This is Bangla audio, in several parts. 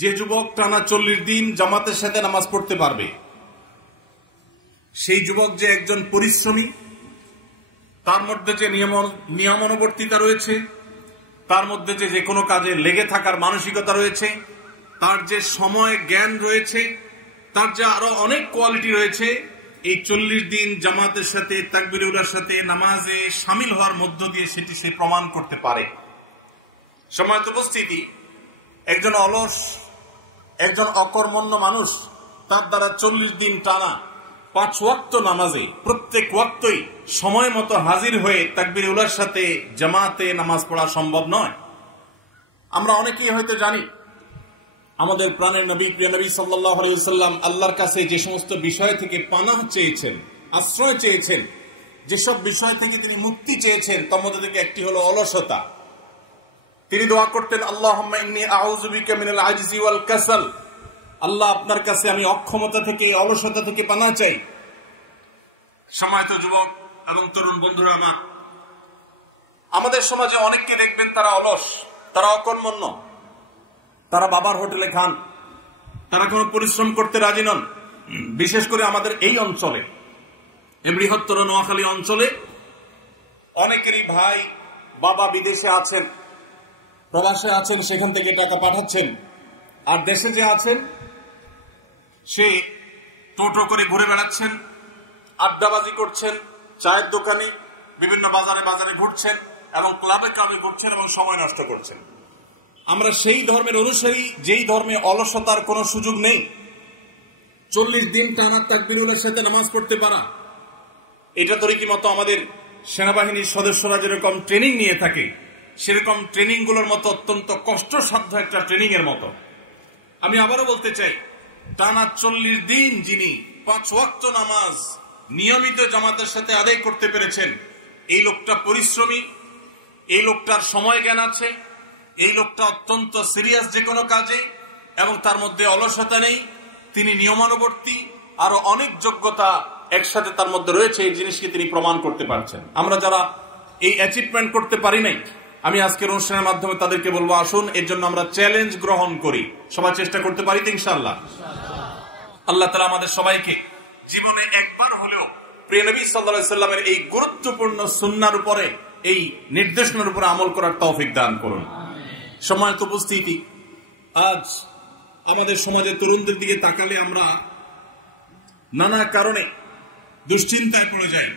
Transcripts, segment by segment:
যে যুবক টানা 40 দিন জামাতের সাথে নামাজ পড়তে পারবে, সেই যুবক যে একজন পরিশ্রমী, তার মধ্যে যে নিয়মানুবর্তিতা রয়েছে, তার মধ্যে যে কোনো কাজে লেগে থাকার মানসিকতা রয়েছে, তার যে সময় জ্ঞান রয়েছে, তার যে আরো অনেক কোয়ালিটি রয়েছে, এই 40 দিন জামাতের সাথে তাকবীরুল্লাহর সাথে নামাজে শামিল হওয়ার মধ্য দিয়ে সেটি সে প্রমাণ করতে পারে। সম্মানিত উপস্থিতি, একজন অলস, একজন অকর্মণ্য মানুষ তার দ্বারা 40 দিন টানা 5 ওয়াক্ত নামাজে প্রত্যেক ওয়াক্তই সময় মতো হাজির হয়ে তাকবীরুল্লাহর সাথে জামাতে নামাজ পড়া সম্ভব নয়। আমরা অনেকেই হয়তো জানি আমাদের প্রাণের নবী, প্রিয় নবী সাল্লাল্লাহু আলাইহি ওয়াসাল্লাম আল্লাহর কাছে যে সমস্ত বিষয় থেকে পানাহ চেয়েছেন, আশ্রয় চেয়েছেন, যেসব বিষয় থেকে তিনি মুক্তি চেয়েছেন, তার মধ্যে থেকে একটি হলো অলসতা। তিনি দোয়া করতেন, আল্লাহুম্মা ইন্নী আউযু বিকা মিনাল আজজি ওয়াল কাসাল, আল্লাহ আপনার কাছে আমি অক্ষমতা থেকে, অলসতা থেকে পানাহ চাই। সম্মানিত যুবক এবং তরুণ বন্ধুরা আমার, আমাদের সমাজে অনেককে দেখবেন তারা অলস, তারা অকর্মণ্য, তারা বাবার হোটেলে খান, তারা কোনো পরিশ্রম করতে রাজি নন। বিশেষ করে আমাদের এই অঞ্চলে, এই বৃহত্তর নোয়াখালী অঞ্চলে অনেকেরই ভাই বাবা বিদেশে আছেন, প্রবাসে আছেন, সেখান থেকে টাকা পাঠাচ্ছেন, আর দেশে যে আছেন সে টোটো করে ঘুরে বেড়াচ্ছেন, আড্ডাবাজি করছেন, চায়ের দোকানে, বিভিন্ন বাজারে বাজারে ঘুরছেন এবং ক্লাবে ক্লাবে ঘুরছেন এবং সময় নষ্ট করছেন। আমরা সেই ধর্মের অনুসারী যেই ধর্মে অলসতার কোনো সুযোগ নেই। 40 দিন টানা তাকবীরুল্লাহর সাথে নামাজ পড়তে পারা, এটা তো রীতিমতো আমাদের সেনাবাহিনীর সদস্যরা যেরকম ট্রেনিং নিয়ে থাকে, সেরকম ট্রেনিং গুলোর মতো অত্যন্ত কষ্টসাধ্য একটা ট্রেনিং এর মতো। আমি আবারও বলতে চাই, টানা 40 দিন যিনি 5 ওয়াক্ত নামাজ নিয়মিত জামাতের সাথে আদায় করতে পেরেছেন, এই লোকটা পরিশ্রমী, এই লোকটার সময় জ্ঞান আছে, এই লোকটা অত্যন্ত সিরিয়াস যে কোনো কাজে, এবং তার মধ্যে অলসতা নেই, তিনি নিয়মানুবর্তী, আরো অনেক যোগ্যতা একসাথে তার মধ্যে রয়েছে। এই জিনিসকে তিনি প্রমাণ করতে পারছেন। আমরা যারা এই অ্যাচিভমেন্ট করতে পারি নাই, আমি আজকের অনুষ্ঠানের মাধ্যমে তাদেরকে বলবো, আসুন এর জন্য আমরা চ্যালেঞ্জ গ্রহণ করি। সবাই চেষ্টা করতে পারি তো ইনশাআল্লাহ? আল্লাহ তাআলা আমাদের সবাইকে জীবনে একবার হলেও প্রিয় নবী সাল্লাল্লাহু আলাইহি সাল্লামের এই গুরুত্বপূর্ণ সুন্নাহর উপরে, এই নির্দেশনার উপরে আমল করার তৌফিক দান করুন। সম্মানিত উপস্থিতি, আজ আমাদের সমাজে তরুণদের দিকে তাকালে আমরা নানা কারণে দুশ্চিন্তায় পড়ে যাই,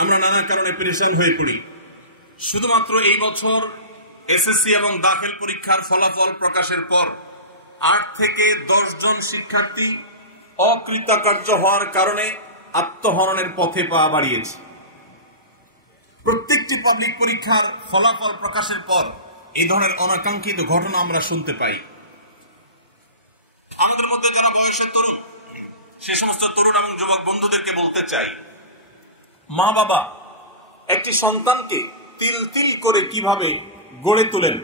আমরা নানা কারণে পেরেশান হয়ে পড়ি। শুধুমাত্র এই বছর এসএসসি এবং দাখিল পরীক্ষার ফলাফল প্রকাশের পর 8 থেকে 10 জন শিক্ষার্থী অকৃতকার্য হওয়ার কারণে আত্মহননের পথে পা বাড়িয়েছে। প্রত্যেকটি পাবলিক পরীক্ষার ফলাফল প্রকাশের পর এই ধরনের অনাকাঙ্ক্ষিত ঘটনা আমরা শুনতে পাই। আমাদের মধ্যে যারা বয়সের তরুণ, সে সমস্ত তরুণ এবং যুবক বন্ধুদেরকে বলতে চাই, মা বাবা একটি সন্তানকে তিল তিল করে কিভাবে গড়ে তোলেন,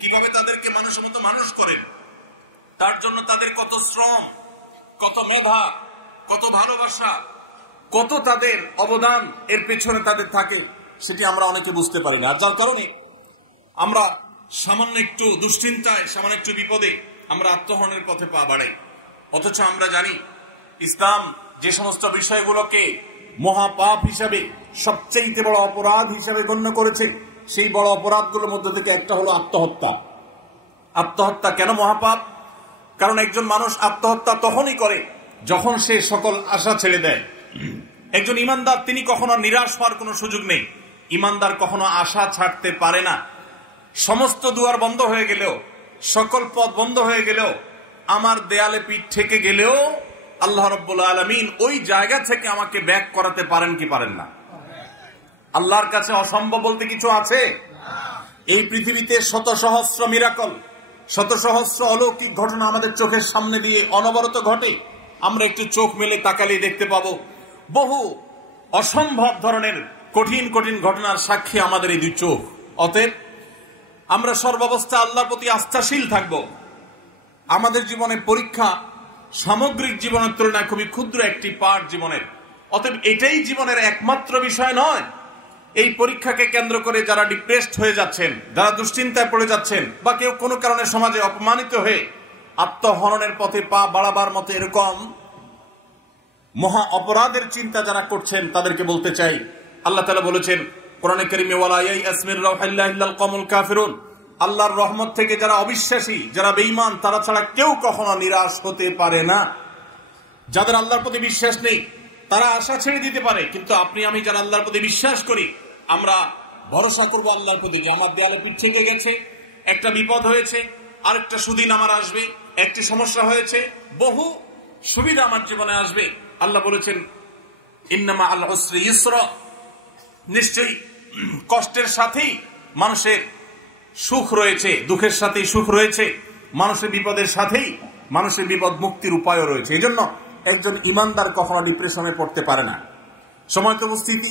কিভাবে তাদেরকে মানুষের মতো মানুষ করেন, তার জন্য তাদের কত শ্রম, কত মেধা, কত ভালোবাসা, কত তাদের অবদান এর পেছনে তাদের থাকে, সেটি আমরা অনেকে বুঝতে পারি না। আর যার কারণে আমরা সামান্য একটু দুশ্চিন্তায়, সামান্য একটু বিপদে আমরা আত্মহননের পথে পা বাড়াই। অথচ আমরা জানি ইসলাম যে সমস্ত বিষয়গুলোকে মহাপাপ হিসাবে, সবচেয়ে বড় অপরাধ হিসাবে গণ্য করেছে, সেই বড় অপরাধগুলোর মধ্যে থেকে একটা হলো আত্মহত্যা। আত্মহত্যা কেন মহাপাপ? কারণ একজন মানুষ আত্মহত্যা তখনই করে যখন সে সকল আশা ছেড়ে দেয়। একজন ইমানদার, তিনি কখনো নিরাশ হওয়ার কোনো সুযোগ নেই। ইমানদার কখনো আশা ছাড়তে পারে না। সমস্ত দুয়ার বন্ধ হয়ে গেলেও, সকল পথ বন্ধ হয়ে গেলেও, আমার দেয়ালে পিঠ ঠেকে গেলেও আল্লাহ রাব্বুল আলামিন ওই জায়গা থেকে আমাকে ব্যাক করাতে পারেন কি পারেন না? আল্লাহর কাছে অসম্ভব বলতে কিছু আছে? এই পৃথিবীতে শত সহস্র মিরাকল, শত সহস্র অলৌকিক ঘটনা আমাদের চোখের সামনে দিয়ে অনবরত ঘটে। আমরা একটু চোখ মেলে তাকালে দেখতে পাবো বহু অসম্ভব ধরনের কঠিন কঠিন ঘটনার সাক্ষী আমাদের এই দুই চোখ। অতএব আমরা সর্বাবস্থা আল্লাহর প্রতি আস্থাশীল থাকব। আমাদের জীবনে পরীক্ষা সামগ্রিক জীবনের তুলনায় খুবই ক্ষুদ্র একটি পার্ট জীবনের। অতএব এটাই জীবনের একমাত্র বিষয় নয়। এই পরীক্ষাকে কেন্দ্র করে যারা ডিপ্রেসড হয়ে যাচ্ছেন, যারা দুশ্চিন্তায় পড়ে যাচ্ছেন, বা কেউ কোনো কারণে সমাজে অপমানিত হয়ে আত্মহননের পথে পা বাড়াবার মতো এরকম মহা অপরাধের চিন্তা যারা করছেন, তাদেরকে বলতে চাই, আল্লাহ তাআলা বলেছেন কোরআনে কারীমে, ওয়ালা ইয়াসমির মির রাউহিল্লাহি ইল্লাল কওমুল কাফিরুন, আল্লাহর রহমত থেকে যারা অবিশ্বাসী, যারা বেঈমান, তারা ছাড়া কেউ কখনো নিরাশ হতে পারে না। যাদের আল্লাহর প্রতি বিশ্বাস নেই তারা আশা ছেড়ে দিতে পারে, কিন্তু আপনি আমি যারা আল্লাহর প্রতি বিশ্বাস করি, আমরা ভরসা করব আল্লাহর প্রতি যে আমার দেয়ালে পিঠ থেকে গেছে, একটা বিপদ হয়েছে, আরেকটা সুদিন আমার আসবে, একটি সমস্যা হয়েছে, বহু সুবিধা আমার জীবনে আসবে। আল্লাহ বলেছেন ইন্নামা আল উসরি ইউসরা, নিশ্চয়ই কষ্টের সাথেই মানুষের সুখ রয়েছে, দুঃখের সাথেই সুখ রয়েছে, মানুষের বিপদের সাথেই মানুষের বিপদ মুক্তির উপায়ও রয়েছে। এই জন্য একজন ইমানদার কখনো ডিপ্রেশনে পড়তে পারে না। সময়ত উপস্থিতি,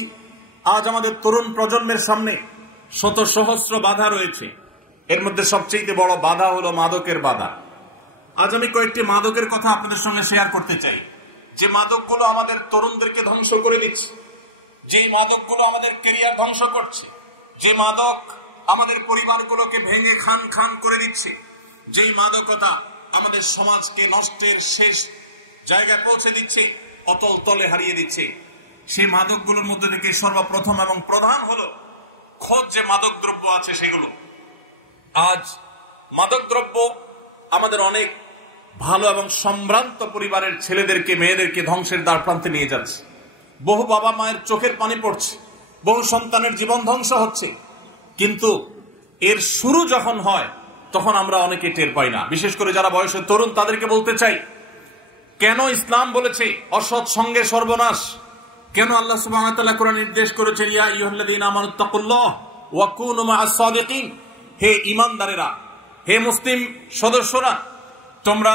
আজ আমাদের তরুণ প্রজন্মের সামনে শত সহস্র বাধা রয়েছে। এর মধ্যে সবচেয়ে বড় বাধা হলো মাদকের বাধা। আজ আমি কয়েকটি মাদকের কথা আপনাদের সঙ্গে শেয়ার করতে চাই, যে মাদকগুলো আমাদের তরুণদেরকে ধ্বংস করে দিচ্ছে, যে মাদকগুলো আমাদের ক্যারিয়ার ধ্বংস করছে, যে মাদক আমাদের পরিবারগুলোকে ভেঙে খান খান করে দিচ্ছে, যেই মাদকতা আমাদের সমাজকে নষ্টের শেষ জায়গায় পৌঁছে দিচ্ছে, অতল তলে হারিয়ে দিচ্ছে। সেই মাদকগুলোর মধ্যে থেকে সর্বপ্রথম এবং প্রধান হলো খোঁজ যে মাদক দ্রব্য আছে সেগুলো। আজ মাদক দ্রব্য আমাদের অনেক ভালো এবং সম্ভ্রান্ত পরিবারের ছেলেদেরকে, মেয়েদেরকে ধ্বংসের দ্বার প্রান্তে নিয়ে যাচ্ছে। বহু বাবা মায়ের চোখের পানি পড়ছে, বহু সন্তানের জীবন ধ্বংস হচ্ছে, কিন্তু এর শুরু যখন হয় তখন আমরা অনেকে টের পাই না। বিশেষ করে যারা বয়সে তরুণ, তাদেরকে বলতে চাই, কেন ইসলাম বলেছে অসৎ সঙ্গে সর্বনাশ? কেন আল্লাহ সুবহানাহু ওয়া তাআলা কোরআনে নির্দেশ করেছেন ইয়া আইয়ুহাল্লাযীনা আমানুত্তাকুল্লাহ ওয়া কুনু মা'আস সাদিকিন, হে ঈমানদারেরা, হে মুসলিম সদস্যরা, তোমরা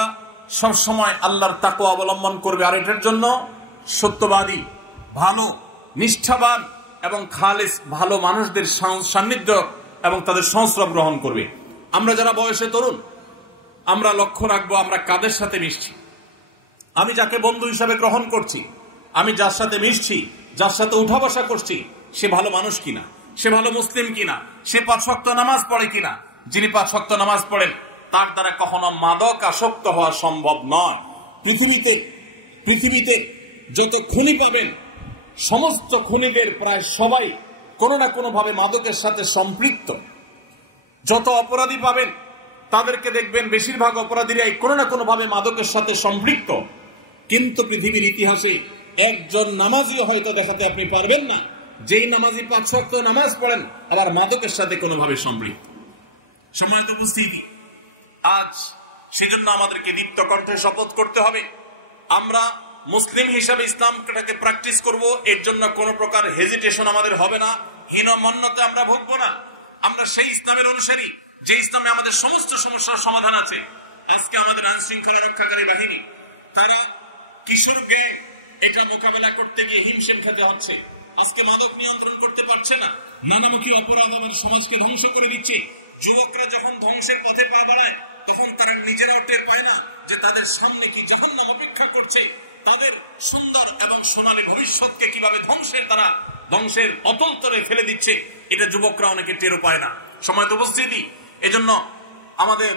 সব সময় আল্লাহর তাকওয়া অবলম্বন করবে, আর এটার জন্য সত্যবাদী, ভালো, নিষ্ঠাবান এবং খালিস ভালো মানুষদের সান্নিধ্য এবং তাদের সংস্রব গ্রহণ করবে। আমরা যারা বয়সে তরুণ, আমরা লক্ষ্য রাখবো আমরা কাদের সাথে মিশছি। আমি যাকে বন্ধু হিসাবে গ্রহণ করছি, আমি যার সাথে মিশছি, যার সাথে উঠা বসা করছি, সে ভালো মানুষ কিনা, সে ভালো মুসলিম কিনা, সে 5 ওয়াক্ত নামাজ পড়ে কিনা। যিনি 5 ওয়াক্ত নামাজ পড়েন তার দ্বারা কখনো মাদক আসক্ত হওয়া সম্ভব নয়। পৃথিবীতে যত খুনি পাবেন, সমস্ত খুনিদের প্রায় সবাই কোনো না কোনো ভাবে মাদকের সাথে সম্পৃক্ত। যত অপরাধী পাবেন তাদেরকে দেখবেন বেশিরভাগ অপরাধীরাই কোনো না কোনো ভাবে মাদকের সাথে সম্পৃক্ত। কিন্তু পৃথিবীর ইতিহাসে একজন নামাজিও হয়তো দেখাতে আপনি পারবেন না যেই নামাজি 5 ওয়াক্ত নামাজ পড়েন আবার মাদকের সাথে কোনোভাবে সম্পৃক্ত। সম্মানিত উপস্থিতি, আজ সেজন্য আমাদেরকে দীপ্ত কণ্ঠে শপথ করতে হবে, আমরা মুসলিম হিসাবে ইসলামটাকে প্র্যাকটিস করব। এর জন্য কোনো প্রকার হেজিটেশন আমাদের হবে না, হীনমন্যতা আমরা ভুগবো না। আমরা সেই ইসলামের অনুসারী যে ইসলামে আমাদের সমস্ত সমস্যার সমাধান আছে। আজকে আমাদের আইন শৃঙ্খলা রক্ষাকারী বাহিনী, তারা কিশোর গ্যাং, এটা মোকাবেলা করতে গিয়ে হিমশিম খেতে হচ্ছে। আজকে মাদক নিয়ন্ত্রণ করতে পারছে না, নানামুখী অপরাধ আমাদের সমাজকে ধ্বংস করে দিচ্ছে। যুবকরা যখন ধ্বংসের পথে পা বাড়ায় তখন তারা নিজেরাও টের পায় না যে তাদের সামনে কি জাহান্নাম অপেক্ষা করছে, তাদের সুন্দর এবং সোনালী ভবিষ্যৎকে কিভাবে ধ্বংসের অতল তলে ফেলে দিচ্ছে, এটা যুবকরা অনেকে টেরও পায় না। সময়ত উপস্থিতি, এজন্য আমাদের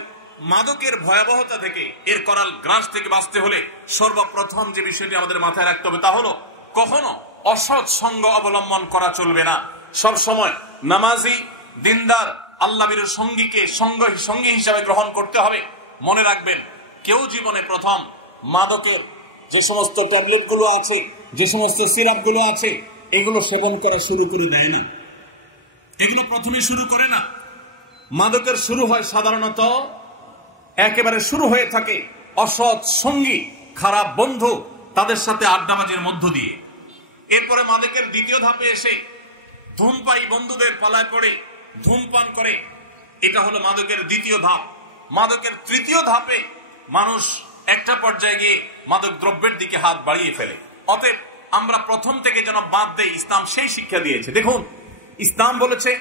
মাদকের ভয়াবহতা থেকে, এর করাল গ্রাস থেকে বাঁচতে হলে সর্বপ্রথম যে বিষয়টি আমাদের মাথায় রাখতে হবে তা হলো কখনো অসৎ সঙ্গ অবলম্বন করা চলবে না। সব সময় নামাজি, দিনদার, আল্লাহর সঙ্গীকে সঙ্গী হিসাবে গ্রহণ করতে হবে। মনে রাখবেন, কেউ জীবনে প্রথম মাদকের যে সমস্ত ট্যাবলেট গুলো আছে, যে সমস্ত সিরাপ গুলো আছে, এগুলো সেবন করা শুরু করে দেয় না, এগুলো প্রথমে শুরু করে না। মাদকের শুরু হয় সাধারণত, একেবারে শুরু হয়ে থাকে অসৎ সঙ্গী, খারাপ বন্ধু, তাদের সাথে আড্ডাবাজির মধ্য দিয়ে। এরপরে মাদকের দ্বিতীয় ধাপে এসে ধূমপায়ী বন্ধুদের পালায় পড়ে ধূমপান করে, এটা হলো মাদকের দ্বিতীয় ধাপ। মাদকের তৃতীয় ধাপে মানুষ একটা পর্যায়ে গিয়ে মাদক দ্রব্যের দিকে হাত বাড়িয়ে ফেলে। অতএব আমরা প্রথম থেকে যেন বাদ দেই, ইসলাম সেই শিক্ষা দিয়েছে। দেখুন, ইসলাম বলেছে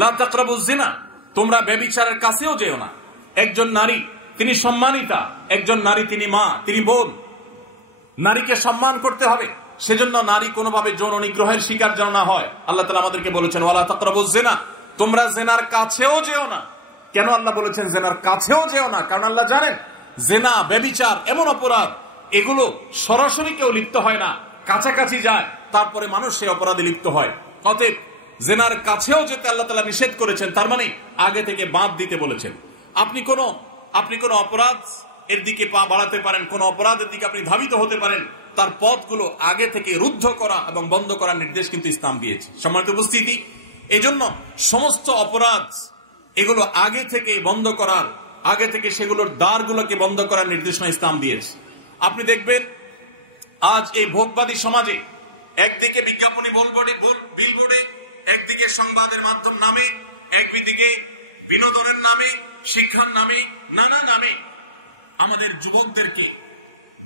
লা তাকরাবুজ জিনা, তোমরা ব্যভিচারের কাছেও যেও না। একজন নারী তিনি সম্মানিতা, একজন নারী তিনি মা, তিনি বোন। নারীকে সম্মান করতে হবে, সেজন্য নারী কোনোভাবে যৌন নিগ্রহের শিকার যেন না হয়। আল্লাহ তাআলা আমাদেরকে বলেছেন ওয়ালা তাকরাবুজ জিনা, তোমরা জেনার কাছেও যেও না। কেন আল্লাহ বলেছেন জেনার কাছেও যেও না? কারণ আল্লাহ জানেন জেনা, ব্যভিচার এমন অপরাধ, এগুলো সরাসরি কেউ লিপ্ত হয় না, কাছাকাছি যায়, তারপরে মানুষ সেই অপরাধে লিপ্ত হয়। অতএব জেনার কাছেও যেতে আল্লাহ তাআলা নিষেধ করেছেন, তার মানে আগে থেকে বাদ দিতে বলেছেন। আপনি কোন অপরাধ এর দিকে পা বাড়াতে পারেন, কোন অপরাধের দিকে আপনি ধাবিত হতে পারেন, তার পথগুলো আগে থেকে রুদ্ধ করা এবং বন্ধ করার নির্দেশ কিন্তু ইসলাম দিয়েছে। সম্মানিত উপস্থিতি, এজন্য সমস্ত অপরাধ এগুলো আগে থেকে বন্ধ করার, আগে থেকে সেগুলোর দ্বারগুলোকে বন্ধ করার নির্দেশনা ইসলাম দিয়েছে। আপনি দেখবেন আজ এই ভোগবাদী সমাজে একদিকে বিজ্ঞাপনী বিলবোর্ডে, একদিকে সংবাদের মাধ্যম নামে, একদিকে বিনোদনের নামে, শিক্ষার নামে, নানা নামে আমাদের যুবকদেরকে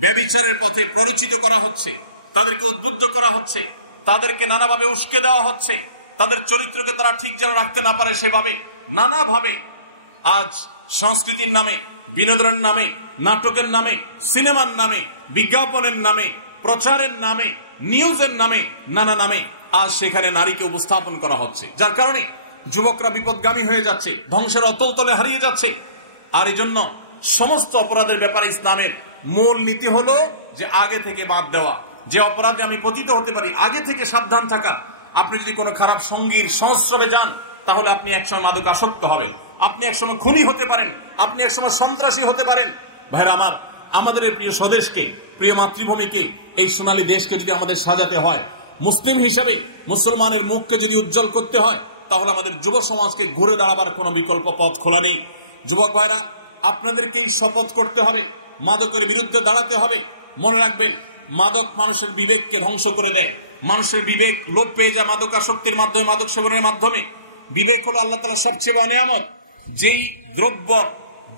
ব্যভিচারের পথে পরিচিত করা হচ্ছে, তাদেরকে উদ্বুদ্ধ করা হচ্ছে, তাদেরকে নানাভাবে উস্কে দেওয়া হচ্ছে, তাদের চরিত্রকে তারা ঠিক যেন রাখতে না পারে সেভাবে নানাভাবে আজ সংস্কৃতির নামে, বিনোদনের নামে, নাটকের নামে, সিনেমার নামে, বিজ্ঞাপনের নামে, প্রচারের নামে, নিউজের নামে, নানা নামে আজ সেখানে নারীকে উপস্থাপন করা হচ্ছে, যার কারণে যুবকরা বিপদগামী হয়ে যাচ্ছে, ধ্বংসের অতল তলে হারিয়ে যাচ্ছে। আর এই জন্য সমস্ত অপরাধের ব্যাপারে ইসলামের মূল নীতি হলো যে আগে থেকে বাদ দেওয়া। যে অপরাধে আমি পতিত হতে পারি, আগে থেকে সাবধান থাকা। আপনি যদি কোনো খারাপ সঙ্গীর সংস্রবে যান, তাহলে আপনি একসময় মাদক আসক্ত হবেন, আপনি একসময় খুনি হতে পারেন, আপনি একসময় সন্ত্রাসী হতে পারেন। ভাইরা আমার, আমাদের এই প্রিয় স্বদেশকে, প্রিয় মাতৃভূমিকে, এই সোনালী দেশকে যদি আমাদের সাজাতে হয়, মুসলিম হিসেবে মুসলমানের মুখকে যদি উজ্জ্বল করতে হয়, তাহলে আমাদের যুব সমাজকে ঘুরে দাঁড়াবার কোনো বিকল্প পথ খোলা নেই। যুবক ভাইরা, আপনাদেরকেই শপথ করতে হবে, মাদকের বিরুদ্ধে দাঁড়াতে হবে। মনে রাখবেন, মাদক মানুষের বিবেককে ধ্বংস করে দেয়, মানুষের বিবেক লোপ পেয়ে যায় মাদক আসক্তির মাধ্যমে, মাদক সেবনের মাধ্যমে। বিবেক হলো আল্লাহ তাআলার সবচেয়ে বড় নিয়ামত।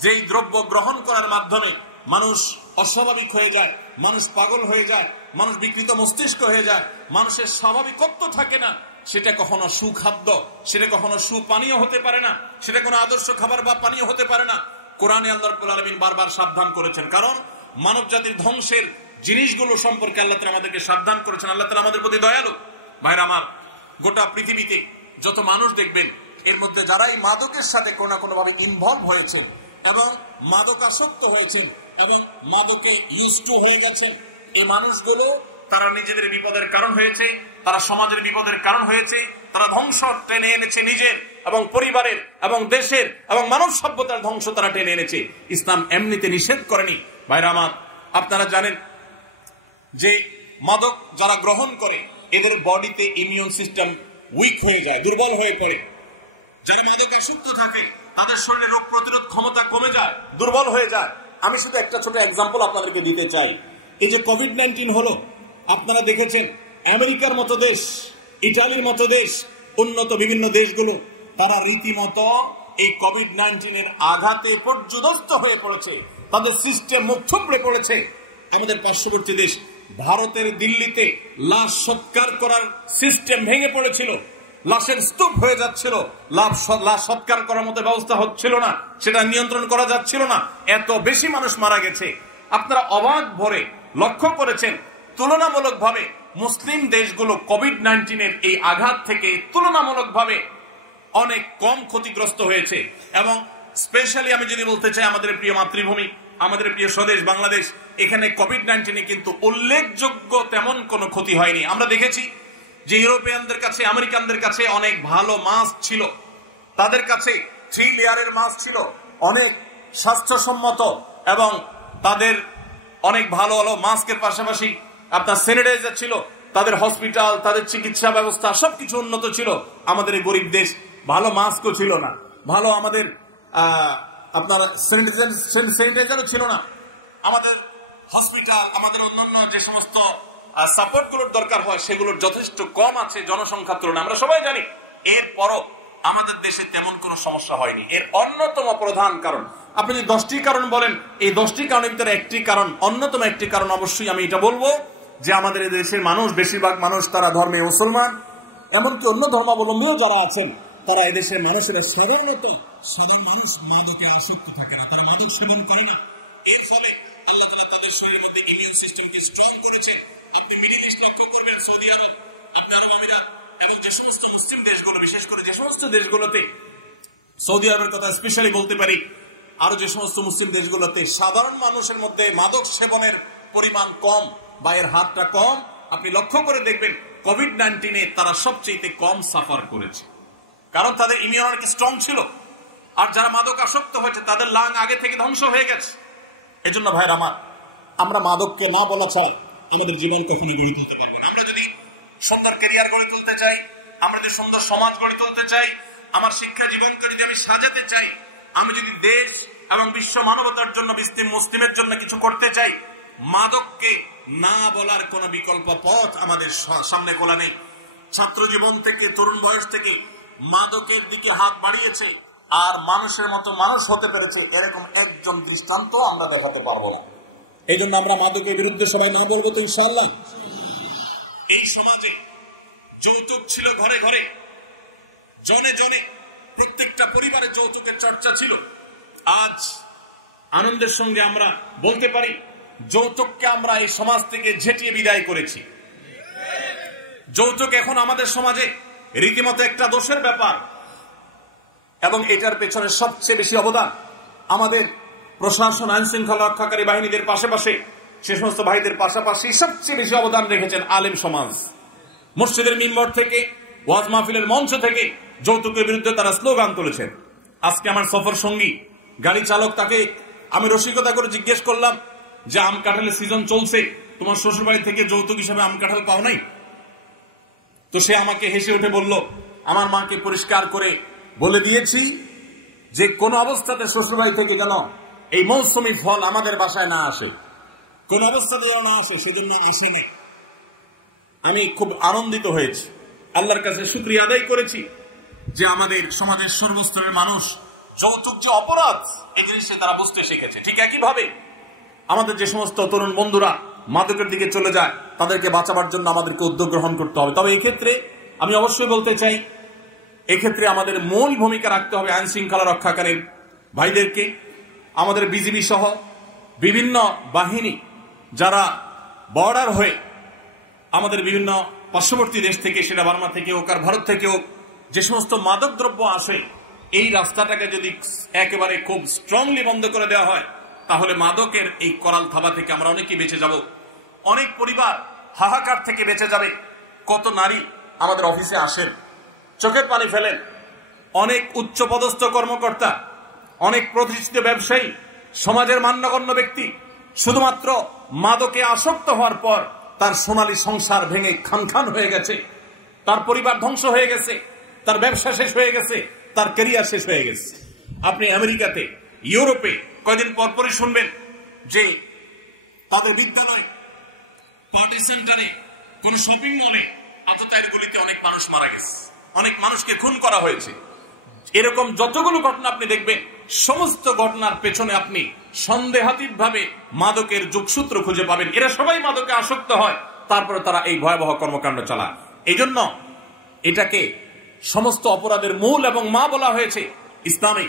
যেই দ্রব্য গ্রহণ করার মাধ্যমে মানুষ অস্বাভাবিক হয়ে যায়, মানুষ পাগল হয়ে যায়, মানুষ বিকৃত মস্তিষ্ক হয়ে যায়, মানুষের স্বাভাবিকত্ব থাকে না, সেটা কখনো সুখাদ্য, সেটা কখনো সুপানীয় হতে পারে না, সেটা কোনো আদর্শ খাবার বা পানীয় হতে পারে না। কোরআনে আল্লাহ রাব্বুল আলামিন বারবার সাবধান করেছেন, কারণ মানব জাতির ধ্বংসের জিনিসগুলো সম্পর্কে আল্লাহ তাআলা আমাদেরকে সাবধান করেছেন। আল্লাহ তাআলা আমাদের প্রতি দয়ালু। ভাইরা আমার, গোটা পৃথিবীতে যত মানুষ দেখবেন, এর মধ্যে যারাই মাদকের সাথে কোনো না কোনোভাবে ইনভলভ হয়েছেন এবং মাদকাসক্ত হয়েছেন এবং মাদকে ইউজ টু হয়ে গেছেন, এই মানুষগুলো তারা নিজেদের বিপদের কারণ হয়েছে, তারা সমাজের বিপদের কারণ হয়েছে, তারা ধ্বংস টেনে এনেছে নিজের এবং পরিবারের এবং দেশের এবং মানব সভ্যতার ধ্বংস তারা টেনে এনেছে। ইসলাম এমনিতে নিষেধ করেনি। ভাইরা আমার, আপনারা জানেন যে মাদক যারা গ্রহণ করে, এদের বডিতে ইমিউন সিস্টেম উইক হয়ে যায়, দুর্বল হয়ে পড়ে। যারা মাদকে আসক্ত থাকে, তাদের শরীরে রোগ প্রতিরোধ ক্ষমতা কমে যায়, দুর্বল হয়ে যায়। আমি শুধু একটা ছোট এক্সাম্পল আপনাদেরকে দিতে চাই। এই যে কোভিড-19 হলো, আপনারা দেখেছেন আমেরিকার মতো দেশ, ইটালির মতো দেশ, উন্নত বিভিন্ন দেশগুলো, তারা রীতিমতো এই কোভিড-19 আঘাতে পর্যুদস্ত হয়ে পড়েছে, তাদের সিস্টেম মুখ থুবড়ে পড়েছে। আমাদের পার্শ্ববর্তী দেশ ভারতের দিল্লিতে লাশ সৎকার করার সিস্টেম ভেঙে পড়েছিল, লাশের স্তূপ হয়ে যাচ্ছিল, লাশ সৎকার করার মতো ব্যবস্থা হচ্ছিল না, সেটা নিয়ন্ত্রণ করা যাচ্ছিল না, এত বেশি মানুষ মারা গেছে। আপনারা অবাক ভরে লক্ষ্য করেছেন, তুলনামূলকভাবে মুসলিম দেশগুলো কোভিড-19 এই আঘাত থেকে তুলনামূলকভাবে অনেক কম ক্ষতিগ্রস্ত হয়েছে। এবং স্পেশালি আমি যদি বলতে চাই, আমাদের প্রিয় মাতৃভূমি, আমাদের প্রিয় স্বদেশ বাংলাদেশ, এখানে কোভিড-19 কিন্তু উল্লেখযোগ্য তেমন কোনো ক্ষতি হয়নি। আমরা দেখেছি যে ইউরোপিয়ানদের কাছে, আমেরিকানদের কাছে অনেক ভালো মাস্ক ছিল, তাদের কাছে 3 লেয়ারের মাস্ক ছিল, অনেক স্বাস্থ্যসম্মত, এবং তাদের অনেক ভালো ভালো মাস্কের পাশাপাশি আপনার স্যানিটাইজার ছিল, তাদের হসপিটাল, তাদের চিকিৎসা ব্যবস্থা সবকিছু উন্নত ছিল। আমাদের এই গরিব দেশ ভালো মাস্কও ছিল না, ভালো আমাদের আপনার স্যানিটাইজারও ছিল না, আমাদের হসপিটাল, আমাদের অন্যান্য যে সমস্ত সাপোর্ট গুলোর দরকার হয় সেগুলোর যথেষ্ট কম আছে জনসংখ্যার তুলনায়, আমরা সবাই জানি। এরপরও আমাদের দেশে তেমন কোনো সমস্যা হয়নি। এর অন্যতম প্রধান কারণ, আপনি যদি 10টি কারণ বলেন, এই 10টি কারণের ভিতরে একটি কারণ, অন্যতম একটি কারণ অবশ্যই আমি এটা বলবো যে আমাদের এই দেশের মানুষ, বেশিরভাগ মানুষ তারা ধর্মে মুসলমান, এমনকি অন্য ধর্মাবলম্বীও যারা আছেন, তারা এদেশের মানুষের সাধারণ মানুষ মাদকে আসক্ত থাকে না, তারা মাদক সেবন করে না। এর ফলে আল্লাহ তাআলা তাদের শরীরের মধ্যে ইমিউন সিস্টেমকে স্ট্রং করেছে। আপনি মিডিল ইস্ট লক্ষ্য করবেন, সৌদি আরব, আপনি আরব আমিরাত এবং যে সমস্ত মুসলিম দেশগুলো, বিশেষ করে যে সমস্ত দেশগুলোতে, সৌদি আরবের কথা স্পেশালি বলতে পারি, আরো যে সমস্ত মুসলিম দেশগুলোতে সাধারণ মানুষের মধ্যে মাদক সেবনের পরিমাণ কম বা এর হারটা কম, আপনি লক্ষ্য করে দেখবেন কোভিড-19 তারা সবচেয়ে কম সাফার করেছে, কারণ তাদের ইমিউনিটি স্ট্রং ছিল। আর যারা মাদক আসক্ত হয়েছে তাদের লাং আগে থেকে ধ্বংস হয়ে গেছে। এজন্য ভাইরা আমার, আমরা মাদককে না বলা ছাড়া আমাদের জীবন কখনো গড়ে তুলতে পারবো না। আমরা যদি সুন্দর ক্যারিয়ার গড়ে তুলতে চাই, আমরা যদি সুন্দর সমাজ গড়ে তুলতে চাই, আমার শিক্ষা জীবনকে যদি আমি সাজাতে চাই, আমি যদি দেশ এবং বিশ্ব মানবতার জন্য, মুসলিমের জন্য কিছু করতে চাই, মাদককে না বলার কোন বিকল্প পথ আমাদের সামনে খোলা নেই। ছাত্র জীবন থেকে, তরুণ বয়স থেকে মাদকের দিকে হাত বাড়িয়েছে আর মানুষের মতো মানুষ হতে পেরেছে, এরকম একজন দৃষ্টান্ত আমরা দেখাতে পারবো না। এই জন্য আমরা মাদকের বিরুদ্ধে সবাই না বলবো তো ইনশাআল্লাহ। এই সমাজে যৌতুক ছিল ঘরে ঘরে, জনে জনে, প্রত্যেকটা পরিবারে যৌতুকের চর্চা ছিল। আজ আনন্দের সঙ্গে আমরা বলতে পারি যৌতুককে আমরা এই সমাজ থেকে ঝেঁটিয়ে বিদায় করেছি। যৌতুক এখন আমাদের সমাজে রীতিমতো একটা দোষের ব্যাপার, এবং এটার পেছনে সবচেয়ে বেশি অবদান আমাদের প্রশাসন, আইন শৃঙ্খলা রক্ষাকারী বাহিনীদের পাশাপাশি, সে সমস্ত ভাইদের পাশাপাশি সবচেয়ে বেশি অবদান রেখেছেন আলেম সমাজ। মসজিদের মিম্বর থেকে, ওয়াজ মাহফিলের মঞ্চ থেকে যৌতুকের বিরুদ্ধে তারা স্লোগান তুলেছেন। আজকে আমার সফর সঙ্গী গাড়ি চালক, তাকে আমি রসিকতা করে জিজ্ঞেস করলাম যে আম কাঁঠালের সিজন চলছে, তোমার শ্বশুর বাড়ি থেকে যৌতুক হিসেবে আম কাঁঠাল পাও নাই? তো সে আমাকে হেসে উঠে বলল, আমার মাকে পরিষ্কার করে বলে দিয়েছি যে কোন অবস্থাতে শ্বশুর বাড়ি থেকে যেন এই মৌসুমী ফল আমাদের বাসায় না আসে, কোন অবস্থাতে যেন না আসে, সেজন্য আসে না। আমি খুব আনন্দিত হয়েছি, আল্লাহর কাছে শুকরিয়া আদায় করেছি যে আমাদের সমাজের সর্বস্তরের মানুষ যৌতুক যে অপরাধ, এই জিনিসটা তারা বুঝতে শিখেছে। ঠিক একইভাবে আমাদের যে সমস্ত তরুণ বন্ধুরা মাদকের দিকে চলে যায়, তাদেরকে বাঁচাবার জন্য আমাদেরকে উদ্যোগ গ্রহণ করতে হবে। তবে এই ক্ষেত্রে আমি অবশ্যই বলতে চাই, এক্ষেত্রে আমাদের মূল ভূমিকা রাখতে হবে আইন শৃঙ্খলা রক্ষাকারী ভাইদেরকে, আমাদের বিজিবি সহ বিভিন্ন বাহিনী যারা বর্ডার হয়ে আমাদের বিভিন্ন পার্শ্ববর্তী দেশ থেকে, সেটা বার্মা থেকে হোক আর ভারত থেকে হোক, যে সমস্ত মাদক দ্রব্য আসে, এই রাস্তাটাকে যদি একেবারে খুব স্ট্রংলি বন্ধ করে দেওয়া হয়, তাহলে মাদকের এই করাল থাবা থেকে আমরা অনেকেই বেঁচে যাব। অনেক পরিবার হাহাকার থেকে বেঁচে যাবে। কত নারী আমাদের অফিসে আসেন, চোখের পানি ফেলেন, অনেক উচ্চ পদস্থ কর্মকর্তা, অনেক প্রতিষ্ঠিত ব্যবসায়ী, সমাজের মান্যগণ্য ব্যক্তি শুধুমাত্র মাদকে আসক্ত হওয়ার পর তার সোনালী সংসার ভেঙে খান খান হয়ে গেছে, তার পরিবার ধ্বংস হয়ে গেছে, তার ব্যবসা শেষ হয়ে গেছে, তার ক্যারিয়ার শেষ হয়ে গেছে। আপনি আমেরিকাতে, ইউরোপে কয়েকদিন পরপরই শুনবেন যে তাদের বিদ্যালয়, পার্টি সেন্টারে, কোন শপিং মলে, আততায়ীর অনেক মানুষ মারা গেছে, অনেক মানুষকে খুন করা হয়েছে। এরকম যতগুলো ঘটনা আপনি দেখবেন, সমস্ত ঘটনার পেছনে আপনি সন্দেহাতীত ভাবে মাদকের যোগসূত্র খুঁজে পাবেন। এরা সবাই মাদকে আসক্ত হয়, তারপরে তারা এই ভয়াবহ কর্মকাণ্ড চালায়। এই জন্য এটাকে সমস্ত অপরাধের মূল এবং মা বলা হয়েছে ইসলামে।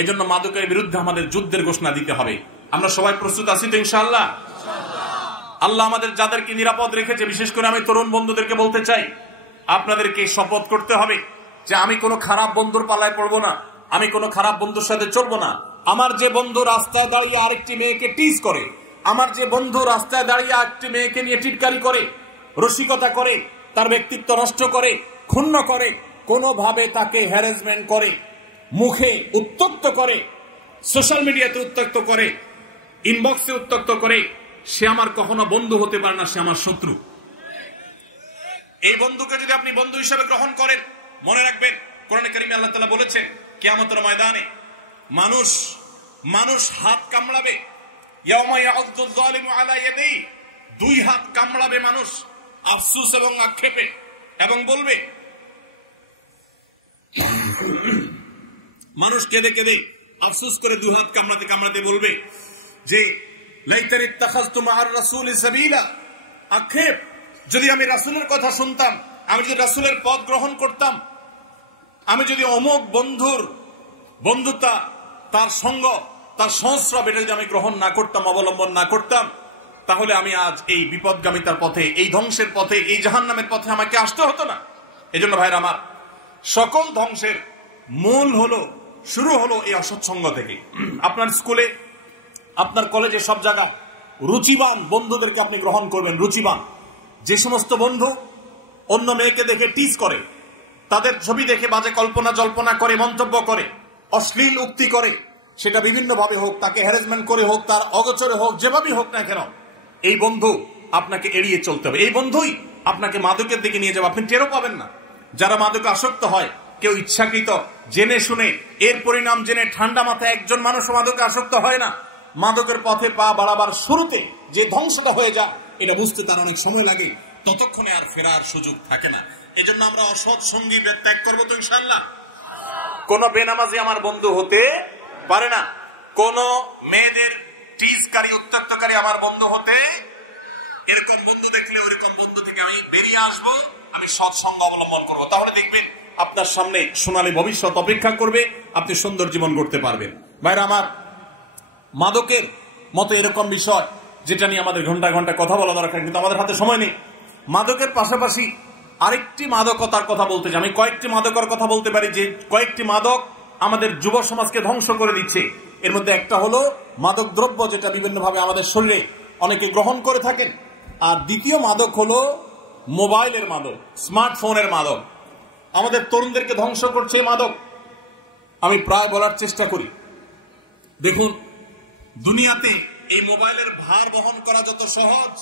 এজন্য মাদকের বিরুদ্ধে আমাদের যুদ্ধের ঘোষণা দিতে হবে। আমরা সবাই প্রস্তুত আছি তো ইনশাআল্লাহ? আল্লাহ আমাদের যাদেরকে নিরাপদ রেখেছে, বিশেষ করে আমি তরুণ বন্ধুদেরকে বলতে চাই, আপনাদেরকে শপথ করতে হবে যে আমি কোনো খারাপ বন্ধুর পালায় পড়বো না, আমি কোনো খারাপ বন্ধুর সাথে চলবো না। আমার যে বন্ধু রাস্তায় দাঁড়িয়ে আরেকটি মেয়েকে টিজ করে, আমার যে বন্ধু রাস্তায় দাঁড়িয়ে আরেকটি মেয়েকে নিয়ে টিটকারি করে, রসিকতা করে, তার ব্যক্তিত্ব নষ্ট করে, ক্ষুণ্ণ করে, কোনোভাবে তাকে হ্যারাসমেন্ট করে, মুখে উত্ত্যক্ত করে, সোশ্যাল মিডিয়াতে উত্ত্যক্ত করে, ইনবক্সে উত্ত্যক্ত করে, সে আমার কখনো বন্ধু হতে পারে না, সে আমার শত্রু। এই বন্ধুকে যদি আপনি বন্ধু হিসেবে গ্রহণ করেন, মনে রাখবেন কোরআনে কারিমে আল্লাহ তাআলা বলেছেন কিয়ামতের ময়দানে মানুষ হাত কামড়াবে, ইয়াউমা ইয়াউযুল যালিমু আলা ইয়াদাইহি, দুই হাত কামড়াবে মানুষ আফসোস এবং আক্ষেপে, এবং বলবে, মানুষ কেঁদে কেঁদে আফসোস করে দুই হাত কামড়াতে কামড়াতে বলবে যে লাইতানি ইত্তাখাযতু মা'আর রাসূলি সাবিলা, আক্ষেপ, যদি আমি রাসূলের কথা শুনতাম, আমি যদি রাসূলের পথ গ্রহণ করতাম, আমি যদি অমুক বন্ধুর বন্ধুতা, তার সঙ্গ, তার সংস্রব, এটা যদি আমি গ্রহণ না করতাম, অবলম্বন না করতাম, তাহলে আমি আজ এই বিপদগামিতার পথে, এই ধ্বংসের পথে, এই জাহান্নামের পথে আমাকে আসতে হতো না। এজন্য ভাইরা আমার, সকল ধ্বংসের মূল হলো, শুরু হলো এই অসৎসঙ্গ থেকে। আপনার স্কুলে, আপনার কলেজে, সব জায়গায় রুচিবান বন্ধুদেরকে আপনি গ্রহণ করবেন। রুচিবান, যে সমস্ত বন্ধু অন্য মেয়েকে দেখে টিজ করে, তাদের ছবি দেখে বাজে কল্পনা জল্পনা করে, মন্তব্য করে, অশ্লীল উক্তি করে, সেটা বিভিন্ন ভাবে হোক, তাকে হ্যারাসমেন্ট করে হোক, তার অগোচরে হোক, যেভাবেই হোক না কেন, এই বন্ধু আপনাকে এড়িয়ে চলতে হবে। এই বন্ধুই আপনাকে মাদকের দিকে নিয়ে যাবে, আপনি টেরও পাবেন না। যারা মাদকে আসক্ত হয়, কেউ ইচ্ছাকৃত জেনে শুনে, এর পরিণাম জেনে ঠান্ডা মাথায় একজন মানুষ মাদকে আসক্ত হয় না। মাদকের পথে পা বাড়াবার শুরুতে যে ধ্বংসটা হয়ে যায়, এটা বুঝতে তার অনেক সময় লাগে, ততক্ষণে আর ফেরার সুযোগ থাকে না। এজন্য আমরা অসৎ সঙ্গী ত্যাগ করবো তো ইনশাআল্লাহ। কোন বেনামাজি আমার বন্ধু হতে পারে না, কোন মেয়েদের টিজকারী উত্ত্যক্তকারী আমার বন্ধু হতে, এরকম বন্ধু দেখলে ওরকম বন্ধু থেকে আমি বেরিয়ে আসবো, আমি সৎসঙ্গ অবলম্বন করবো। তাহলে দেখবেন আপনার সামনে সোনালী ভবিষ্যৎ অপেক্ষা করবে, আপনি সুন্দর জীবন গড়তে পারবেন। ভাইরা আমার, মাদকের মতো এরকম বিষয় যেটা নিয়ে আমাদের ঘন্টা ঘন্টা কথা বলা দরকার, কিন্তু আমাদের হাতে সময় নেই। মাদকের পাশাপাশি আরেকটি মাদকতার কথা বলতে চাই। আমি কয়েকটি মাদকের কথা বলতে পারি, যে কয়েকটি মাদক আমাদের যুব সমাজকে ধ্বংস করে দিচ্ছে। এর মধ্যে একটা হলো মাদক দ্রব্য, যেটা বিভিন্নভাবে আমাদের শরীরে অনেকে গ্রহণ করে থাকেন। আর দ্বিতীয় মাদক হলো মোবাইলের মাদক, স্মার্টফোনের মাদক। আমাদের তরুণদেরকে ধ্বংস করছে এই মাদক। আমি প্রায় বলার চেষ্টা করি, দেখুন, দুনিয়াতে এই মোবাইলের ভার বহন করা যত সহজ,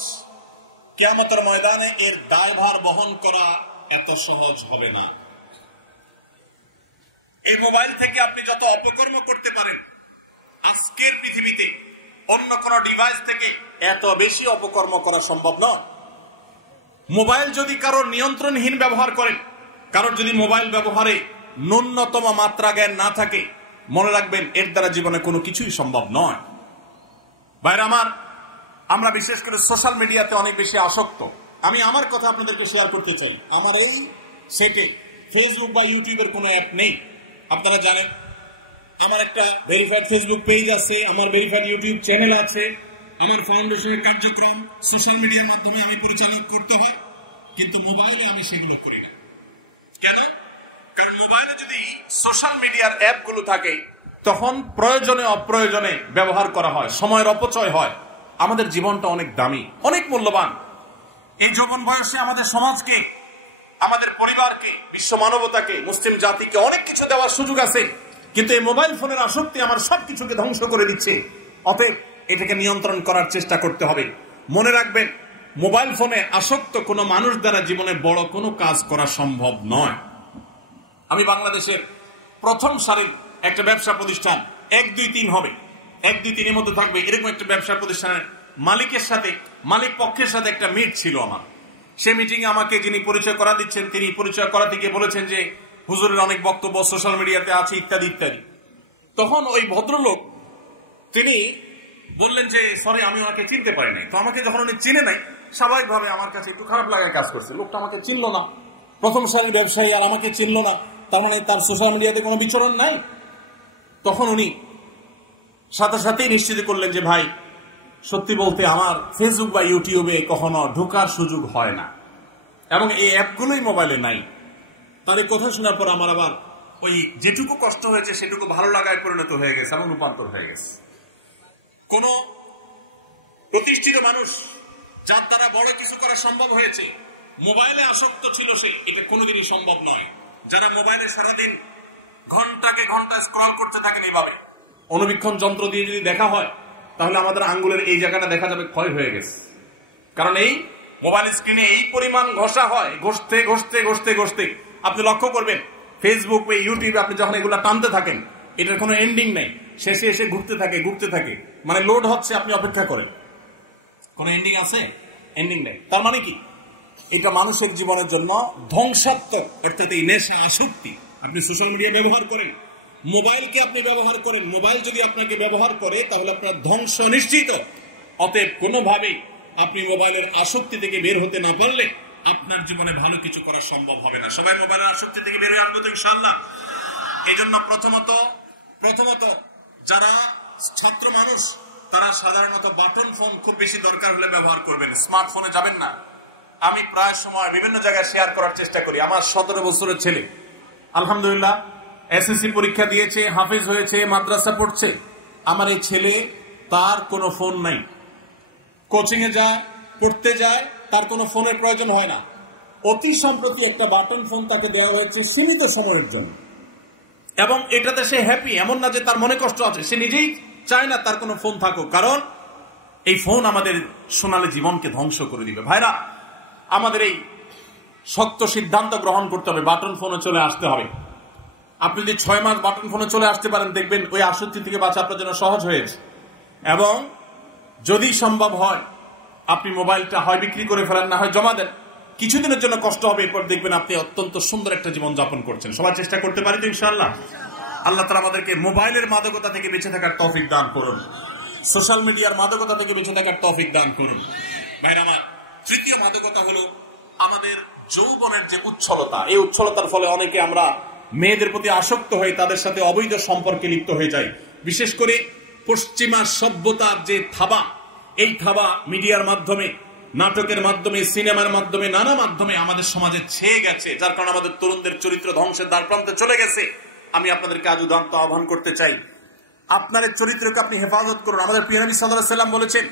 কিয়ামতের ময়দানে এর দায়ভার বহন করা এত সহজ হবে না। এই মোবাইল থেকে আপনি যত অপকর্ম করতে পারেন, আজকের পৃথিবীতে অন্য কোন ডিভাইস থেকে এত বেশি অপকর্ম করা সম্ভব নয়। মোবাইল যদি কারোর নিয়ন্ত্রণহীন ব্যবহার করেন, কারোর যদি মোবাইল ব্যবহারে ন্যূনতম মাত্রা জ্ঞান না থাকে, মনে রাখবেন এর দ্বারা জীবনে কোনো কিছুই সম্ভব নয়। ভাইরা আমার, আমরা বিশেষ করে সোশ্যাল মিডিয়াতে অনেক বেশি আসক্ত। আমি আমার কথা আপনাদেরকে শেয়ার করতে চাই। আমার এই সেটে ফেসবুক বা ইউটিউবের কোনো অ্যাপ নেই। আপনারা জানেন আমার একটা ভেরিফাইড ফেসবুক পেজ আছে, আমার ভেরিফাইড ইউটিউব চ্যানেল আছে, আমার ফাউন্ডেশনের কার্যক্রম সোশ্যাল মিডিয়ার মাধ্যমে আমি পরিচালনা করতে হয়, কিন্তু মোবাইলে আমি সেগুলো করি না। কেন? কারণ মোবাইলে যদি সোশ্যাল মিডিয়ার অ্যাপগুলো থাকে, তখন প্রয়োজনে অপ্রয়োজনে ব্যবহার করা হয়, সময়ের অপচয় হয়। আমাদের জীবনটা অনেক দামি, অনেক মূল্যবান। এই যৌবন বয়সে আমাদের সমাজকে, আমাদের পরিবারকে, বিশ্ব মানবতাকে, মুসলিম জাতিকে অনেক কিছু দেওয়ার সুযোগ আছে, কিন্তু এই মোবাইল ফোনের আসক্তি আমার সবকিছুকে ধ্বংস করে দিচ্ছে। অতএব এটাকে নিয়ন্ত্রণ করার চেষ্টা করতে হবে। মনে রাখবেন, মোবাইল ফোনে আসক্ত কোনো মানুষ দ্বারা জীবনে বড় কোনো কাজ করা সম্ভব নয়। আমি বাংলাদেশের প্রথম সারির একটা ব্যবসা প্রতিষ্ঠান, 1, 2, 3 হবে, 1, 2, 3 এর মধ্যে থাকবে, এরকম একটা ব্যবসা প্রতিষ্ঠানের মালিকের সাথে, মালিক পক্ষের সাথে একটা মিট ছিল আমার। সেই মিটিং এ আমাকে যিনি পরিচয় করা দিচ্ছেন, তিনি পরিচয় করাতে গিয়ে বলেছেন যে হুজুরের অনেক বক্তব্য সোশ্যাল মিডিয়াতে আছে, ইত্যাদি ইত্যাদি। তখন ওই ভদ্রলোক তিনি বললেন যে সরি, আমি ওনাকে চিনতে পারি নাই। তো আমাকে যখন উনি চিনে নাই, স্বাভাবিকভাবে আমার কাছে একটু খারাপ লাগার কাজ করছে। লোকটা আমাকে চিনলো না, প্রথম সারির ব্যবসায়ী, আর আমাকে চিনলো না, তার মানে তার সোশ্যাল মিডিয়াতে কোনো বিচরণ নাই। তখন উনি সাথে সাথেই নিশ্চিত করলেন যে ভাই, সত্যি বলতে আমার ফেসবুক বা ইউটিউবে কখনো ঢোকার সুযোগ হয় না, এবং এই অ্যাপগুলোই মোবাইলে নাই। তার এই কথা শোনার পর আমার আবার ওই যেটুকু কষ্ট হয়েছে সেটুকু ভালো লাগায় পরিণত হয়ে গেছে এবং রূপান্তর হয়ে গেছে। কোন প্রতিষ্ঠিত মানুষ যার দ্বারা বড় কিছু করা সম্ভব হয়েছে, মোবাইলে আসক্ত ছিল সে, এটা কোনোদিনই সম্ভব নয়। যারা মোবাইলে সারাদিন ঘন্টাকে ঘন্টা স্ক্রল করতে থাকেন, এইভাবে অনুবীক্ষণ যন্ত্র দিয়ে যদি দেখা হয়, তাহলে আমাদের আঙ্গুলের এই জায়গাটা দেখা যাবে ক্ষয় হয়ে গেছে। কারণ এই মোবাইল স্ক্রিনে এই পরিমাণ ঘষা হয়, ঘষতে ঘষতে ঘষতে ঘষতে আপনি লক্ষ্য করবেন ফেসবুক বা ইউটিউবে আপনি যখন এগুলা টানতে থাকেন, এটার কোনো এন্ডিং নেই, শেষে এসে ঘুরতে থাকে, মানে লোড হচ্ছে, আপনি অপেক্ষা করেন। কোন এন্ডিং আছে? এন্ডিং নেই। তার মানে কি? এটা মানুষের জীবনের জন্য ধ্বংসাত্মক। অর্থাৎ এই নেশা, আসক্তি। আপনি সোশ্যাল মিডিয়া ব্যবহার করেন, মোবাইলকে আপনি ব্যবহার করেন, মোবাইল যদি আপনাকে ব্যবহার করে তাহলে আপনার ধ্বংস নিশ্চিত। অতএব কোনোভাবেই আপনি মোবাইলের আসক্তি থেকে বের হতে না পারলে আপনার জীবনে ভালো কিছু করা সম্ভব হবে না। সবাই মোবাইলের আসক্তি থেকে বের হয়ে আসবে তো ইনশাআল্লাহ। এই জন্য প্রথমত যারা ছাত্র মানুষ, তারা সাধারণত বাটন ফোন খুব বেশি দরকার হলে ব্যবহার করবেন, স্মার্টফোনে যাবেন না। আমি প্রায় সময় বিভিন্ন জায়গায় শেয়ার করার চেষ্টা করি। আমার 17 বছরের ছেলে আলহামদুলিল্লাহ এসএসসি পরীক্ষা দিয়েছে, হাফেজ হয়েছে, মাদ্রাসা পড়ছে। আমার এই ছেলে, তার কোনো ফোন নাই, কোচিং এ যায়, পড়তে যায়, তার কোনো ফোনের প্রয়োজন হয় না। অতি সম্প্রতি একটা বাটন ফোন তাকে দেওয়া হয়েছে সীমিত সময়ের জন্য, এবং এটাতে সে হ্যাপি। এমন না যে তার মনে কষ্ট আছে, সে নিজেই চায় না তার কোনো ফোন থাকুক, কারণ এই ফোন আমাদের সোনালী জীবনকে ধ্বংস করে দিবে। ভাইরা, আমাদের এই শক্ত সিদ্ধান্ত গ্রহণ করতে হবে, বাটন ফোনে চলে আসতে হবে। আপনি যদি 6 মাস বাটন ফোনে চলে আসতে পারেন, দেখবেন ওই আসক্তি থেকে বাঁচা আপনার জন্য সহজ হয়েছে। এবং যদি সম্ভব হয় আপনি মোবাইলটা হয় বিক্রি করে ফেলেন, না হয় জমা দেন। কিছুদিনের জন্য কষ্ট হবে, এরপর দেখবেন আপনি অত্যন্ত সুন্দর একটা জীবন যাপন করছেন। সবাই চেষ্টা করতে পারি তো ইনশাআল্লাহ। আল্লাহ তাআলা আমাদেরকে মোবাইলের মাদকতা থেকে বেঁচে থাকার তৌফিক দান করুন, সোশ্যাল মিডিয়ার মাদকতা থেকে বেঁচে থাকার তৌফিক দান করুন। ভাইরা আমার, তৃতীয় মাদকতা হলো আমাদের যৌবনের যে উচ্ছলতা। এই উচ্ছলতার ফলে অনেকে আমরা মেয়েদের প্রতি আসক্ত হয়ে তাদের সাথে অবৈধ সম্পর্কে লিপ্ত হয়ে যাই। বিশেষ করে পশ্চিমা সভ্যতার যে থাবা, এই থাবা মিডিয়ার মাধ্যমে, নাটকের মাধ্যমে, সিনেমার মাধ্যমে, নানা মাধ্যমে আমাদের সমাজে ছেয়ে গেছে, যার কারণে আমাদের তরুণদের চরিত্র ধ্বংসের দ্বারপ্রান্তে চলে গেছে। আমি আপনাদেরকে আজ উদাহরণ আহ্বান করতে চাই, আপনার চরিত্রকে আপনি হেফাজত করুন। আমাদের প্রিয় নবী সাল্লাল্লাহু আলাইহি সাল্লাম বলেছেন,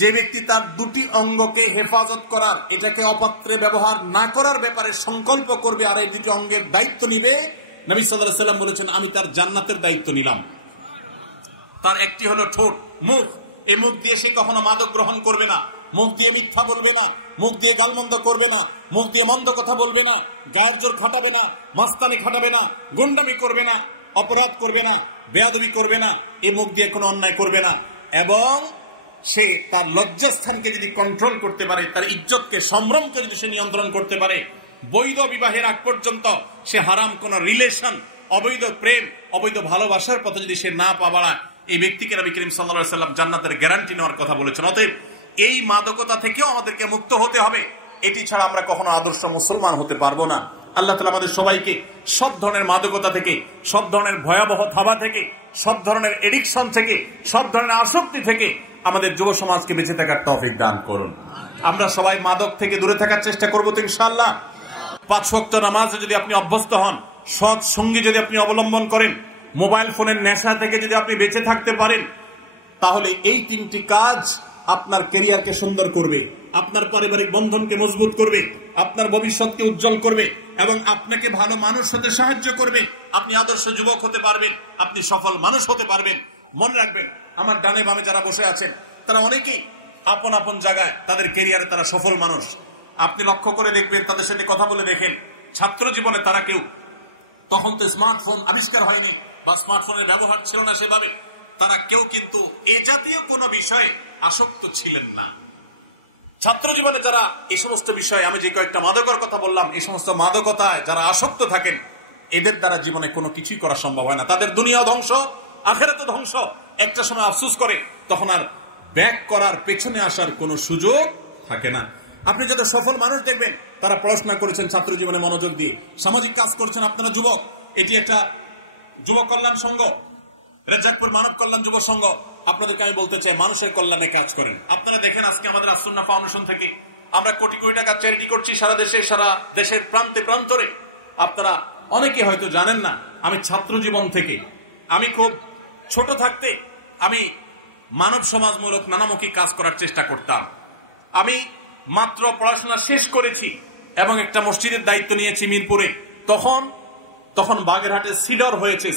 যে ব্যক্তি তার দুটি অঙ্গকে হেফাজত করার, এটাকে অপাত্রে ব্যবহার না করার ব্যাপারে সংকল্প করবে আর এই দুটি অঙ্গের দায়িত্ব নিবে, নবী সাল্লাল্লাহু আলাইহি সাল্লাম বলেছেন, আমি তার জান্নাতের দায়িত্ব নিলাম। তার একটি হলো ঠোঁট, মুখ। এই মুখ দিয়ে সে কখনো মাদক গ্রহণ করবে না, মুখ দিয়ে মিথ্যা বলবে না, মুখ দিয়ে গালমন্দ করবে না, মুখ দিয়ে মন্দ কথা বলবে না, গায়ের জোর খাটাবে না, মাস্তানি খাটাবে না, গুন্ডামি করবে না, অপরাধ করবে না, বেয়াদবি করবে না, এই মুখ দিয়ে কোনো অন্যায় করবে না। এবং সে তার লজ্জাস্থানকে যদি কন্ট্রোল করতে পারে, তার ইজ্জতকে, সম্ভ্রমকে যদি সে নিয়ন্ত্রণ করতে পারে, বৈধ বিবাহের আগ পর্যন্ত সে হারাম কোন রিলেশন, অবৈধ প্রেম, অবৈধ ভালোবাসার পথে যদি সে না পা বাড়ায়, এই ব্যক্তিকে নবী করিম সাল্লাল্লাহু আলাইহি সাল্লাম জান্নাতের গ্যারান্টি নেওয়ার কথা বলেছেন। অতএব এই মাদকতা থেকেও আমাদেরকে মুক্ত হতে হবে। এটি ছাড়া আমরা কখনো আদর্শ মুসলমান হতে পারবো না। আল্লাহ তাআলা আমাদের সবাইকে সব ধরনের মাদকতা থেকে, সব ধরনের ভয়াবহ থাবা থেকে, সব ধরনের এডিকশন থেকে, সব ধরনের আসক্তি থেকে আমাদের যুব সমাজকে বেঁচে থাকার তৌফিক দান করুন। আমরা সবাই মাদক থেকে দূরে থাকার চেষ্টা করবো তো ইনশাআল্লাহ। 5 ওয়াক্ত নামাজে যদি আপনি অভ্যস্ত হন, সৎ সঙ্গী যদি আপনি অবলম্বন করেন, মোবাইল ফোনের নেশা থেকে যদি আপনি বেঁচে থাকতে পারেন, তাহলে এই 3টি কাজ আপনার ক্যারিয়ারকে সুন্দর করবে, আপনার পারিবারিক বন্ধনকে মজবুত করবে, আপনার ভবিষ্যৎকে উজ্জ্বল করবে এবং আপনাকে ভালো মানুষ হতে সাহায্য করবে। আপনি আদর্শ যুবক হতে পারবেন, আপনি সফল মানুষ হতে পারবেন। মনে রাখবেন, আমার ডানে বামে যারা বসে আছেন, তারা অনেকেই আপন আপন জায়গায় তাদের ক্যারিয়ারে তারা সফল মানুষ। আপনি লক্ষ্য করে দেখবেন, তাদের সাথে কথা বলে দেখেন, ছাত্র জীবনে তারা কেউ, তখন তো স্মার্টফোন আবিষ্কার হয়নি বা স্মার্টফোনের ব্যবহার ছিল না সেভাবে, তারা কেউ কিন্তু এ জাতীয় কোনো বিষয়ে আসক্ত ছিলেন না। ছাত্র জীবনে যারা এই সমস্ত বিষয়ে, আমি যে কয়েকটা মাদকের কথা বললাম, এই সমস্ত মাদকতায় যারা আসক্ত থাকেন, এদের দ্বারা জীবনে কোনো কিছুই করা সম্ভব হয় না। তাদের দুনিয়া ধ্বংস, আখিরাত ধ্বংস। একটা সময় আফসোস করে, তখন আর ব্যাক করার, পেছনে আসার কোনো সুযোগ থাকে না। আপনি যাদের সফল মানুষ দেখবেন, তারা পড়াশোনা করেছেন, ছাত্র জীবনে মনোযোগ দিয়ে সামাজিক কাজ করছেন। আপনারা যুবক, এটি একটা যুব কল্যাণ সংঘ, রেজাকপুর মানব কল্যাণ যুব সংঘ, আপনাদেরকে আমি বলতে চাই, মানুষের কল্যাণে কাজ করেন। আপনারা দেখেন, আজকে আমাদের আসুন্নাহ ফাউন্ডেশন থেকে আমরা কোটি কোটি টাকা চ্যারিটি করছি সারা দেশে, সারা দেশের প্রান্তে প্রান্তরে। আপনারা অনেকে হয়তো জানেন না, আমি ছাত্র জীবন থেকে, আমি খুব ছোট থাকতে আমি মানব সমাজমূলক নানামুখী কাজ করার চেষ্টা করতাম। আমি মাত্র পড়াশোনা শেষ করেছি এবং একটা মসজিদের দায়িত্ব নিয়েছি মিরপুরে। তখন বাগেরহাটে সিডর হয়েছে,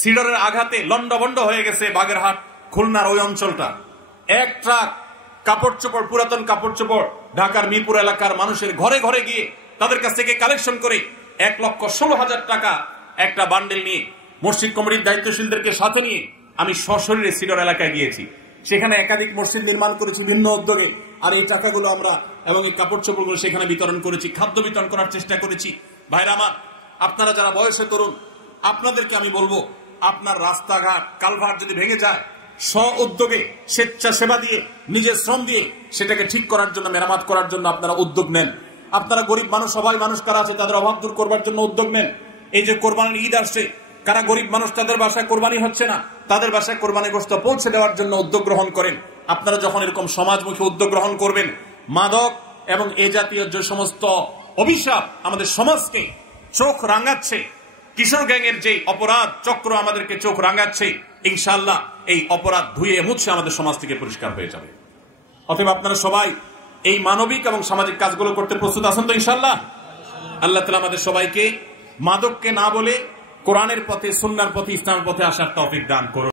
সিডরের আঘাতে লন্ডভন্ড হয়ে গেছে বাগেরহাট, খুলনার ওই অঞ্চলটা। এক ট্রাক কাপড় চোপড়, পুরাতন কাপড় চোপড় ঢাকার মিরপুর এলাকার মানুষের ঘরে ঘরে গিয়ে তাদের কাছ থেকে কালেকশন করে 1,16,000 টাকা একটা বান্ডেল নিয়ে মসজিদ কমিটির দায়িত্বশীলদেরকে সাথে নিয়ে আমি সশরীরে সিডর এলাকায় গিয়েছি। সেখানে একাধিক মসজিদ নির্মাণ করেছি ভিন্ন উদ্যোগে। আর এই টাকাগুলো আমরা এবং এই কাপড় চোপড়গুলো সেখানে বিতরণ করেছি, খাদ্য বিতরণ করার চেষ্টা করেছি। ভাইরা আমার, আপনারা যারা বয়সে তরুণ, আপনাদেরকে আমি বলবো, আপনার রাস্তাঘাট কালভার্ট যদি ভেঙে যায়, স্ব উদ্যোগে স্বেচ্ছাসেবা দিয়ে, নিজের শ্রম দিয়ে সেটাকে ঠিক করার জন্য, মেরামত করার জন্য আপনারা উদ্যোগ নেন। আপনারা গরিব মানুষ, সবাই মানুষ কারা আছে, তাদের অভাব দূর করবার জন্য উদ্যোগ নেন। এই যে কোরবানির ঈদ আসছে, কারা গরিব মানুষ তাদের বাসায় কোরবানি হচ্ছে না, তাদের বাসায় কোরবানি গোশত পৌঁছে দেওয়ার জন্য উদ্যোগ গ্রহণ করেন। আপনারা যখন এরকম সমাজমুখী উদ্যোগ গ্রহণ করবেন, মাদক এবং এ জাতীয় যে সমস্ত অভিশাপ আমাদের সমাজকে চোখ রাঙাচ্ছে, কিশোর গ্যাংয়ের যে অপরাধ চক্র আমাদেরকে চোখ রাঙাচ্ছে, ইনশাআল্লাহ এই অপরাধ ধুয়ে মুছে আমাদের সমাজ থেকে পরিষ্কার হয়ে যাবে। অতএব আপনারা সবাই এই মানবিক এবং সামাজিক কাজগুলো করতে প্রস্তুত আছেন তো ইনশাআল্লাহ? আল্লাহ তাআলা আমাদের সবাইকে মাদককে না বলে কোরআনের পথে, সুন্নাহর পথে, ইসলামের পথে আসার তৌফিক দান করুন।